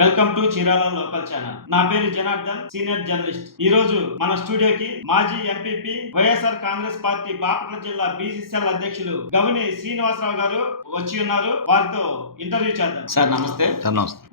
Welcome to Chirala local channel. నా పేరు Janardhan, senior journalist. ఈ రోజు మన స్టూడియోకి మాజీ ఎంపీపీ, వైఎస్ఆర్ కాంగ్రెస్ పార్టీ బాపట్ల జిల్లా బీసీసీఎల్ అధ్యక్షులు గవిని శ్రీనివాసరావు గారు వచ్చి ఉన్నారు. వారితో ఇంటర్వ్యూ చేద్దాం. సార్ నమస్తే.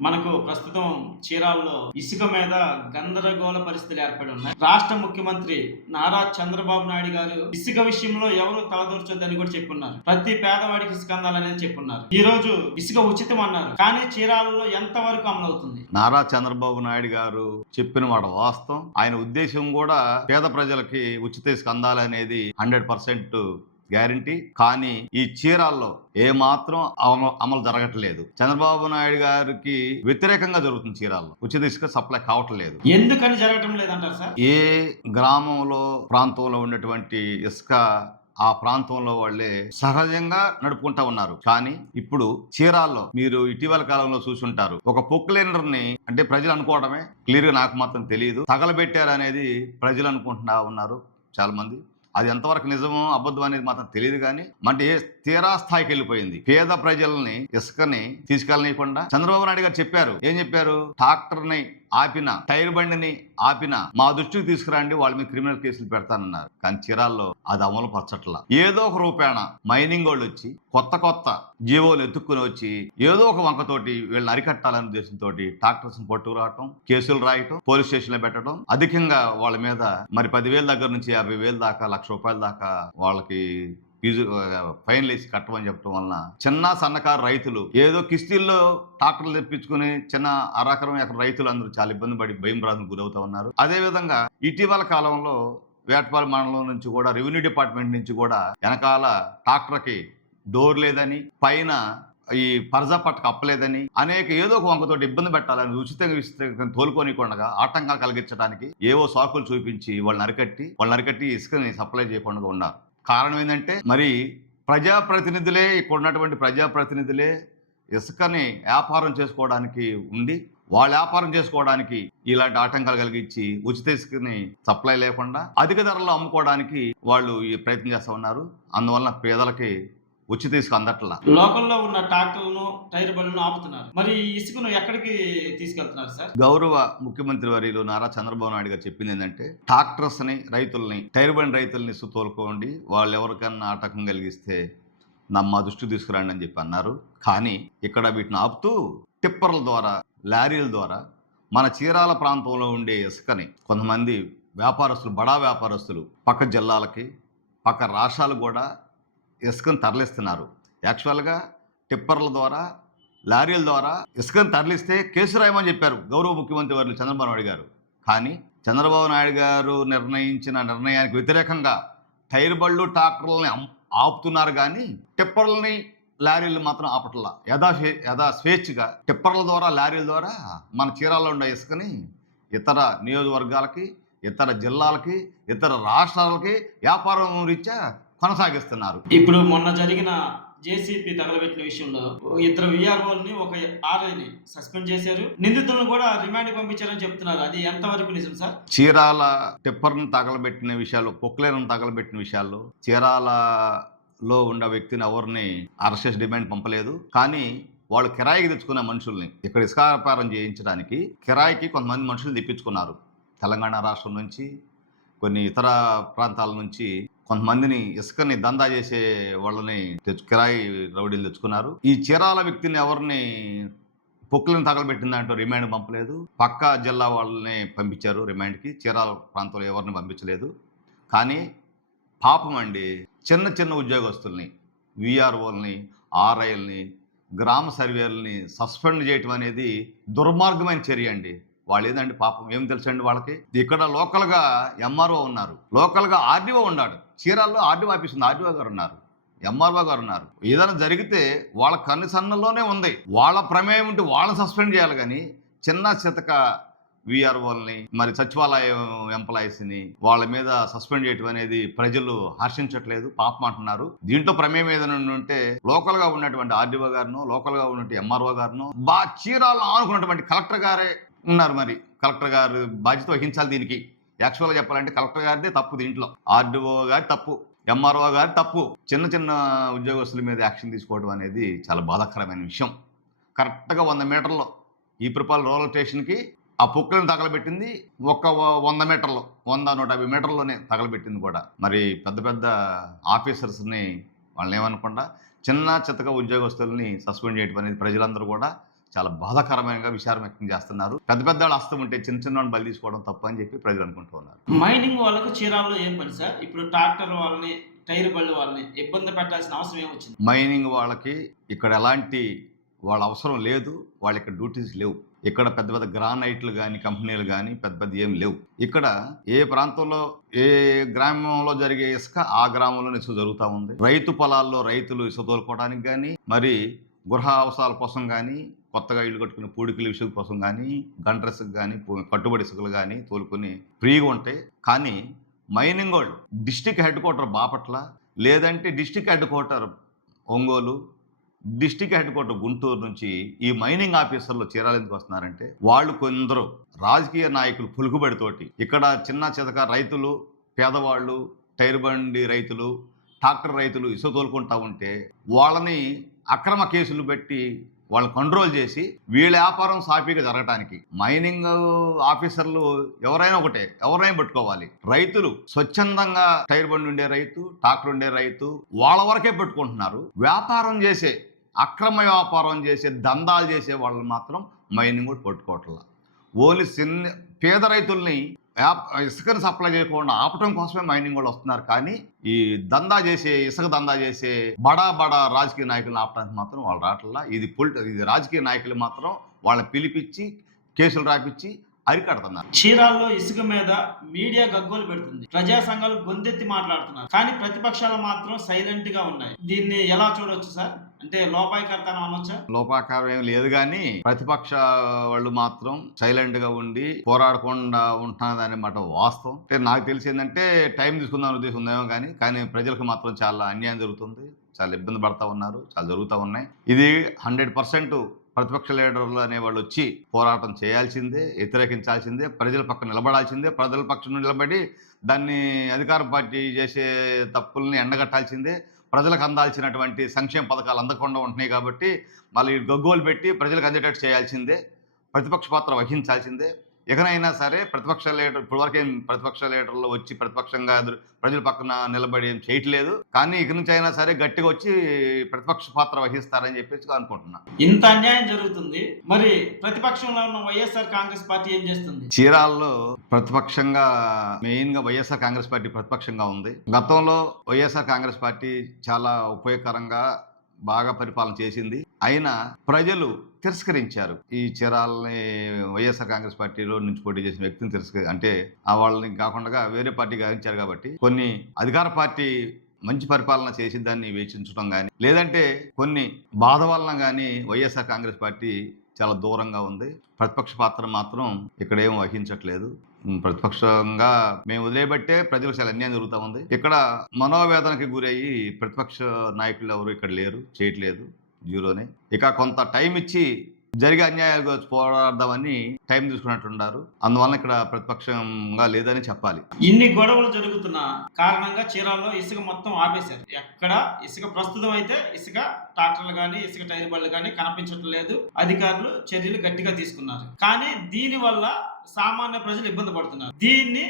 మనకు ప్రస్తుతం చీరాలలో ఇసుక మీద గందరగోళ పరిస్థితులు ఏర్పడి ఉన్నాయి. రాష్ట్ర ముఖ్యమంత్రి నారా చంద్రబాబు నాయుడు గారు ఇసుక విషయంలో ఎవరు తలదూర్చొద్దని కూడా చెప్పున్నారు. ప్రతి పేదవాడికి ఇసుక అందాలనేది చెప్పున్నారు. ఈ రోజు ఇసుక ఉచితం అన్నారు, కానీ చీరాలలో ఎంత వరకు అమలు? నారా చంద్రబాబు నాయుడు గారు చెప్పిన మాట వాస్తవం. ఆయన ఉద్దేశం కూడా పేద ప్రజలకి ఉచిత ఇసుక అందాలనేది 100% గ్యారంటీ. కానీ ఈ చీరాల్లో ఏ మాత్రం అమలు జరగట్లేదు. చంద్రబాబు నాయుడు గారికి వ్యతిరేకంగా జరుగుతుంది. చీరాల్లో ఉచిత ఇసుక సప్లై కావట్లేదు. ఎందుకని జరగటం లేదంటారు సార్? ఏ గ్రామంలో ప్రాంతంలో ఉన్నటువంటి ఇసుక ఆ ప్రాంతంలో వాళ్ళే సహజంగా నడుపుకుంటా ఉన్నారు. కానీ ఇప్పుడు చీరాల్లో మీరు ఇటీవల కాలంలో చూసుంటారు, ఒక పొక్లైనర్ ని, అంటే ప్రజలు అనుకోవడమే, క్లియర్ గా నాకు మాత్రం తెలియదు, తగలబెట్టారు అనేది ప్రజలు అనుకుంటున్నా ఉన్నారు చాలా మంది. అది ఎంతవరకు నిజమో అబద్ధం అనేది మాత్రం తెలియదు. కానీ అంటే తీరా స్థాయికి వెళ్ళిపోయింది. పేద ప్రజల్ని ఇసుకని తీసుకెళ్ళనీయకుండా చంద్రబాబు నాయుడు గారు చెప్పారు. ఏం చెప్పారు? ట్రాక్టర్ ని ఆపిన, టైర్ బండిని ఆపిన మా దృష్టికి తీసుకురండి, వాళ్ళ మీద క్రిమినల్ కేసులు పెడతానన్నారు. కానీ చీరాల్లో అది అమలు పరచట్లా. ఏదో ఒక రూపేణ మైనింగ్ వాళ్ళు వచ్చి కొత్త జీవోలు ఎత్తుక్కుని వచ్చి ఏదో ఒక వంకతోటి వీళ్ళని అరికట్టాలనే ఉద్దేశంతో ట్రాక్టర్స్ పట్టుకురావటం, కేసులు రాయటం, పోలీస్ స్టేషన్ లో పెట్టడం, అధికంగా వాళ్ళ మీద మరి 10,000 దగ్గర నుంచి 50,000 దాకా, ₹1,00,000 దాకా వాళ్ళకి ఫీజు ఫైన్లు వేసి కట్టమని చెప్పడం వలన చిన్న సన్నకారు రైతులు ఏదో కిస్తీల్లో ట్రాక్టర్లు తెప్పించుకుని చిన్న అరాకరం ఎకరం రైతులు అందరూ చాలా ఇబ్బంది పడి భయం భ్రాంతులకు గురవుతా ఉన్నారు. అదే విధంగా ఇటీవల కాలంలో వేటపాలెం మండలం నుంచి కూడా రెవెన్యూ డిపార్ట్మెంట్ నుంచి కూడా వెనకాల ట్రాక్టర్కి డోర్ లేదని, పైన ఈ పరజా పట్టకు అప్పలేదని, అనేక ఏదో ఒక వంకతోటి ఇబ్బంది పెట్టాలని, ఉచితంగా తోలుకోనికుండా ఆటంకాలు కలిగించడానికి ఏవో సాకులు చూపించి వాళ్ళని అరికట్టి ఇసుకని సప్లై చేయకుండా ఉన్నారు. కారణం ఏంటంటే మరి ప్రజాప్రతినిధులే, ఇక్కడ ఉన్నటువంటి ప్రజాప్రతినిధులే ఇసుకని వ్యాపారం చేసుకోవడానికి ఉండి, వాళ్ళ వ్యాపారం చేసుకోవడానికి ఇలాంటి ఆటంకాలు కలిగించి ఉచిత ఇసుకని సప్లై లేకుండా అధిక ధరల్లో అమ్ముకోవడానికి వాళ్ళు ఈ ప్రయత్నం చేస్తూ ఉన్నారు. అందువలన పేదలకి ఉచిత ఇసుక అందట్లా. లోకల్లో ఉన్న ట్రాక్టర్లను, టైర్ బండ్లను ఆపుతున్నారు. మరి ఇసుకను ఎక్కడికి తీసుకెళ్తున్నారు సార్? గౌరవ ముఖ్యమంత్రి వర్యులు నారా చంద్రబాబు నాయుడు గారు చెప్పింది ఏంటంటే, ట్రాక్టర్స్ ని, రైతుల్ని, టైర్ బండ్ రైతుల్ని తోలుకోండి, వాళ్ళు ఎవరికన్నా ఆటంకం కలిగిస్తే మా దృష్టికి తీసుకురండి అని చెప్పి అన్నారు. కానీ ఇక్కడ వీటిని ఆపుతూ టిప్పర్ల ద్వారా, లారీల ద్వారా మన చీరాల ప్రాంతంలో ఉండే ఇసుకని కొంతమంది వ్యాపారస్తులు, బడా వ్యాపారస్తులు పక్క జిల్లాలకి, పక్క రాష్ట్రాలకు కూడా ఇసుకను తరలిస్తున్నారు. యాక్చువల్గా టిప్పర్ల ద్వారా, లారీల ద్వారా ఇసుకను తరలిస్తే కేసు రాయమని చెప్పారు గౌరవ ముఖ్యమంత్రి వర్యులు చంద్రబాబు నాయుడు గారు. కానీ చంద్రబాబు నాయుడు గారు నిర్ణయించిన నిర్ణయానికి వ్యతిరేకంగా టైర్ బళ్ళు, ట్రాక్టర్లని ఆపుతున్నారు. కానీ టిప్పర్లని, లారీలు మాత్రం ఆపట్లా. యథా స్వేచ్ఛగా టిప్పర్ల ద్వారా, లారీల ద్వారా మన చీరాల్లో ఉండే ఇసుకని ఇతర నియోజకవర్గాలకి, ఇతర జిల్లాలకి, ఇతర రాష్ట్రాలకి వ్యాపారం రీత్యా కొనసాగిస్తున్నారు. ఇప్పుడు మొన్న జరిగిన జేసీపీ తగలబెట్టిన విషయంలో 2 విఆర్ఓల్ని, ఒక ఆర్ఐని సస్పెండ్ చేశారు. నిందితులను కూడా రిమాండ్ పంపించారని చెప్తున్నారు. అది ఎంతవరకు నిజం సార్? చీరాల టిప్పర్ను తగలబెట్టిన విషయాలు, పొక్లేరును తగలబెట్టిన విషయాల్లో చీరాలలో ఉన్న వ్యక్తిని ఎవరిని అరెస్ట్ చేసి డిమాండ్ పంపలేదు. కానీ వాళ్ళు కిరాయికి తెచ్చుకున్న మనుషుల్ని ఇక్కడ ఇసుక వ్యాపారం చేయించడానికి కిరాయికి కొంతమంది మనుషులు తెప్పించుకున్నారు. తెలంగాణ రాష్ట్రం నుంచి, కొన్ని ఇతర ప్రాంతాల నుంచి కొంతమందిని ఇసుకని దందా చేసే వాళ్ళని కిరాయి రౌడీలు తెచ్చుకున్నారు. ఈ చీరాల వ్యక్తిని ఎవరిని పొక్కులను తగలబెట్టిన దాంట్లో రిమాండ్ పంపలేదు. పక్క జిల్లా వాళ్ళని పంపించారు రిమాండ్కి, చీరాల ప్రాంతంలో ఎవరిని పంపించలేదు. కానీ పాపం అండి, చిన్న ఉద్యోగస్తుల్ని, విఆర్ఓల్ని, ఆర్ఐల్ని, గ్రామ సర్వేల్ని సస్పెండ్ చేయటం అనేది దుర్మార్గమైన చర్య అండి. వాళ్ళు ఏదండి పాపం ఏం తెలుసండి వాళ్ళకి? ఇక్కడ లోకల్గా ఎంఆర్ఓ ఉన్నారు, లోకల్గా ఆర్డీఓ ఉన్నాడు. చీరాల్లో ఆర్డీఓ ఆఫీస్ ఉంది, ఆర్డీఓ గారు ఉన్నారు, ఎంఆర్ఓ గారు ఉన్నారు. ఏదైనా జరిగితే వాళ్ళ కన్నుసన్నల్లోనే ఉంది. వాళ్ళ ప్రమేయం ఉంటే వాళ్ళని సస్పెండ్ చేయాలి. కానీ చిన్న చితక విఆర్ఓల్ని, మరి సచివాలయం ఎంప్లాయీస్ని వాళ్ళ మీద సస్పెండ్ చేయడం అనేది ప్రజలు హర్షించట్లేదు, పాపం అంటున్నారు. దీంట్లో ప్రమేయం ఏదైనా ఉంటే లోకల్గా ఉన్నటువంటి ఆర్డీఓ గారును, లోకల్గా ఉన్నటువంటి ఎంఆర్ఓ గారును, చీరాలను ఆనుకున్నటువంటి కలెక్టర్ గారే ఉన్నారు. మరి కలెక్టర్ గారు బాధ్యత వహించాలి దీనికి. యాక్చువల్గా చెప్పాలంటే కలెక్టర్ గారిదే తప్పు, దీంట్లో ఆర్డీఓ గారి తప్పు, ఎంఆర్ఓ గారి తప్పు. చిన్న ఉద్యోగస్తుల మీద యాక్షన్ తీసుకోవడం అనేది చాలా బాధాకరమైన విషయం. కరెక్ట్గా 100 మీటర్లో ఈపురపాలెం రూరల్ స్టేషన్కి ఆ పొక్కులను తగలబెట్టింది. ఒక 100 మీటర్లు 100-150 మీటర్లోనే తగలబెట్టింది కూడా. మరి పెద్ద పెద్ద ఆఫీసర్స్ని వాళ్ళని ఏమనకుండా చిన్న చిత్తగా ఉద్యోగస్తుల్ని సస్పెండ్ చేయడం అనేది ప్రజలందరూ కూడా చాలా బాధాకరమైన విచారం వ్యక్తం చేస్తున్నారు. పెద్ద పెద్ద వాళ్ళు అస్తం ఉంటే చిన్న చిన్న వాళ్ళని బలి తీసుకోవడం తప్పు అని చెప్పి ప్రజలు అనుకుంటూ ఉన్నారు. మైనింగ్ వాళ్ళకు చీరాల్లో ఏం పని సార్? ఇప్పుడు ట్రాక్టర్ వాళ్ళని, టైర్ బళ్ళు వాళ్ళని ఇబ్బంది పెట్టాల్సిన అవసరం ఏమొచ్చింది? మైనింగ్ వాళ్ళకి ఇక్కడ ఎలాంటి వాళ్ళ అవసరం లేదు. వాళ్ళ ఇక్కడ డ్యూటీస్ లేవు. ఇక్కడ పెద్ద పెద్ద గ్రానైట్లు కానీ కంపెనీలు కానీ పెద్ద పెద్ద ఏం లేవు. ఇక్కడ ఏ ప్రాంతంలో ఏ గ్రామంలో జరిగే ఇసుక ఆ గ్రామంలో ఇసుక జరుగుతూ ఉంది. రైతు పొలాల్లో రైతులు ఇసుక తోలుకోవడానికి కానీ, మరి గృహ అవసరాల కోసం కానీ, కొత్తగా ఇల్లు కట్టుకునే పూడికల ఇసుక కోసం కానీ, గంట ఇసుక కానీ, కట్టుబడి ఇసుకలు కానీ తోలుకొని ఫ్రీగా ఉంటాయి. కానీ మైనింగ్ వాళ్ళు డిస్టిక్ హెడ్ క్వార్టర్ బాపట్ల, లేదంటే district head quarter Ongole, district head quarter Guntur నుంచి ఈ మైనింగ్ ఆఫీసర్లు చీరాల ఎందుకు వస్తున్నారంటే, వాళ్ళు కొందరు రాజకీయ నాయకులు పులుకుబడితోటి ఇక్కడ చిన్న చితక రైతులు, పేదవాళ్ళు, టైర్ బండి రైతులు, ట్రాక్టర్ రైతులు ఇసుక తోలుకుంటా ఉంటే వాళ్ళని అక్రమ కేసులు పెట్టి వాళ్ళని కంట్రోల్ చేసి వీళ్ళ వ్యాపారం సాఫీగా జరగటానికి మైనింగ్ ఆఫీసర్లు ఎవరైనా ఒకటే, ఎవరైనా పట్టుకోవాలి. రైతులు స్వచ్ఛందంగా టైర్ బండి ఉండే రైతు, ట్రాక్టర్ ఉండే రైతు వాళ్ళ వరకే పెట్టుకుంటున్నారు. వ్యాపారం చేసే, అక్రమ వ్యాపారం చేసే, దందాలు చేసే వాళ్ళని మాత్రం మైనింగ్ కూడా పట్టుకోవట్లా. ఓన్లీ పేద రైతుల్ని ఇసుకను సప్లై చేయకుండా ఆపటం కోసమే మైనింగ్ వాళ్ళు వస్తున్నారు. కానీ ఈ దందా చేసే, ఇసుక దందా చేసే బడా రాజకీయ నాయకులను ఆపడానికి మాత్రం వాళ్ళు రావట్లా. ఇది రాజకీయ నాయకులు మాత్రం వాళ్ళని పిలిపించి కేసులు రాపించి అరికడుతున్నారు. చీరాల్లో ఇసుక మీద మీడియా గగ్గోలు పెడుతుంది, ప్రజా సంఘాలు గొంతెత్తి మాట్లాడుతున్నారు, కానీ ప్రతిపక్షాలు మాత్రం సైలెంట్ గా ఉన్నాయి. దీన్ని ఎలా చూడవచ్చు సార్? అంటే లోపాయకర్తనం అనొచ్చా? లోపాకారం ఏం లేదు, కానీ ప్రతిపక్ష వాళ్ళు మాత్రం సైలెంట్ గా ఉండి పోరాడకుండా ఉంటున్నది మాట వాస్తవం. అంటే నాకు తెలిసి ఏంటంటే టైం తీసుకుందాం ఉద్దేశం ఉందేమో, కానీ ప్రజలకు మాత్రం చాలా అన్యాయం జరుగుతుంది, చాలా ఇబ్బంది పడతా ఉన్నారు, చాలా జరుగుతూ ఉన్నాయి. ఇది 100% ప్రతిపక్ష లీడర్లు అనేవాళ్ళు వచ్చి పోరాటం చేయాల్సిందే, వ్యతిరేకించాల్సిందే, ప్రజల పక్కన నిలబడాల్సిందే, ప్రజల పక్షం నిలబడి దాన్ని అధికార పార్టీ చేసే తప్పుల్ని ఎండగట్టాల్సిందే. ప్రజలకు అందాల్సినటువంటి సంక్షేమ పథకాలు అందకుండా ఉంటున్నాయి కాబట్టి మళ్ళీ గగ్గోలు పెట్టి ప్రజలకు అందేటట్టు చేయాల్సిందే, ప్రతిపక్ష పాత్ర వహించాల్సిందే. ఎకనైనా సరే ప్రతిపక్ష లీడర్ ఇప్పటివరకేం ప్రతిపక్ష లీడర్లు వచ్చి ప్రతిపక్షంగా ప్రజల పక్కన నిలబడి ఏం చేయట్లేదు. కానీ ఇక నుంచి అయినా సరే గట్టిగా వచ్చి ప్రతిపక్ష పాత్ర వహిస్తారని చెప్పేసి అనుకుంటున్నా. ఇంత అన్యాయం జరుగుతుంది, మరి ప్రతిపక్షంలో ఉన్న వైఎస్ఆర్ కాంగ్రెస్ పార్టీ ఏం చేస్తుంది? చీరాల్లో ప్రతిపక్షంగా మెయిన్ గా వైఎస్ఆర్ కాంగ్రెస్ పార్టీ ప్రతిపక్షంగా ఉంది. గతంలో వైఎస్ఆర్ కాంగ్రెస్ పార్టీ చాలా ఉపయోగకరంగా బాగా పరిపాలన చేసింది. అయినా ప్రజలు తిరస్కరించారు. ఈ చీరాలని వైఎస్ఆర్ కాంగ్రెస్ పార్టీలో నుంచి పోటీ చేసిన వ్యక్తిని అంటే ఆ వాళ్ళని కాకుండా వేరే పార్టీ గారించారు కాబట్టి కొన్ని అధికార పార్టీ మంచి పరిపాలన చేసి దాన్ని వేచించడం కానీ, లేదంటే కొన్ని బాధ వలన కానీ వైఎస్ఆర్ కాంగ్రెస్ పార్టీ చాలా దూరంగా ఉంది. ప్రతిపక్ష పాత్ర మాత్రం ఇక్కడ ఏం వహించట్లేదు. ప్రతిపక్షంగా మేము వదిలేబట్టే ప్రజలకు చాలా అన్యాయం జరుగుతూ ఉంది. ఇక్కడ మనోవేదనకి గురయ్యి ప్రతిపక్ష నాయకులు ఎవరు ఇక్కడ లేరు, చేయట్లేదు, జీరోనే. ఇక కొంత టైం ఇచ్చి జరిగే అన్యాయాలు పోరాడదామని టైం తీసుకున్నట్టున్నారు. అందువల్ల ఇక్కడ ప్రతిపక్షంగా లేదని చెప్పాలి. ఇన్ని గొడవలు జరుగుతున్న కారణంగా చీరాల్లో ఇసుక మొత్తం ఆపేశారు. ఎక్కడ ఇసుక ప్రస్తుతం అయితే ఇసుక ట్రాక్టర్లు కానీ, ఇసుక టైర్ బళ్ళు కానీ కనిపించడం లేదు. అధికారులు చర్యలు గట్టిగా తీసుకున్నారు. కానీ దీని వల్ల సామాన్య ప్రజలు ఇబ్బంది పడుతున్నారు. దీన్ని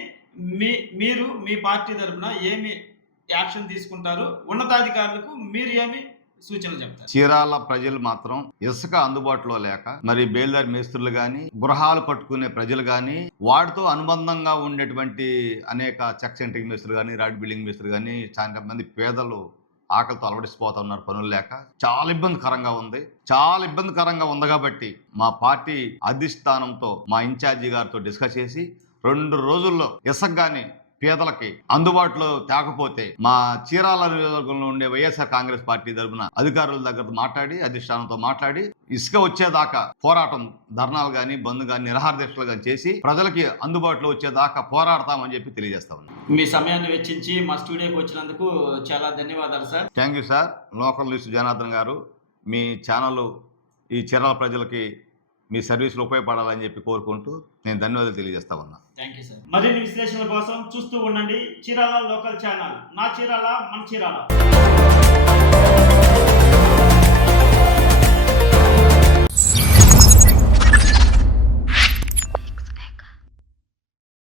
మీరు మీ పార్టీ తరఫున ఏమి యాక్షన్ తీసుకుంటారు? ఉన్నతాధికారులకు మీరు ఏమి సూచనలు చెప్తారు? చీరాల ప్రజలు మాత్రం ఇసుక అందుబాటులో లేక, మరి బేల్దారి మేస్త్రులు గాని, గృహాలు కట్టుకునే ప్రజలు గాని, వాటితో అనుబంధంగా ఉండేటువంటి అనేక చెక్ సెంటరింగ్ మేస్త్రులు గాని, రాడ్ బిల్డింగ్ మేస్త్రులు గాని, చాలా మంది పేదలు ఆకలితో అలవడిసిపోతా ఉన్నారు పనులు లేక. చాలా ఇబ్బందికరంగా ఉంది కాబట్టి మా పార్టీ అధిష్టానంతో మా ఇన్ఛార్జి గారితో డిస్కస్ చేసి 2 రోజుల్లో ఇసుక గాని పేదలకి అందుబాటులో తేకపోతే మా చీరాల నియోజకవర్గంలో ఉండే వైఎస్ఆర్ కాంగ్రెస్ పార్టీ తరఫున అధికారుల దగ్గర మాట్లాడి, అధిష్టానంతో మాట్లాడి ఇసుక వచ్చేదాకా పోరాటం, ధర్నాలు కానీ, బంద్ కానీ, నిరాహార దీక్షలు కానీ చేసి ప్రజలకి అందుబాటులో వచ్చేదాకా పోరాడతామని చెప్పి తెలియజేస్తా ఉన్నాం. మీ సమయాన్ని వెచ్చించి మా స్టూడియోకి వచ్చినందుకు చాలా ధన్యవాదాలు sir. Thank you sir. Local news Janardhan గారు, మీ ఛానల్ ఈ చీరాల ప్రజలకి మీ సర్వీసులు ఉపయోగపడాలని చెప్పి కోరుకుంటూ నేను ధన్యవాదాలు తెలియజేస్తా ఉన్నా. Thank you sir. మరిన్ని విశ్లేషణల కోసం చూస్తూ ఉండండి చీరాల లోకల్ ఛానల్. నా చీరాల మన చీరాల.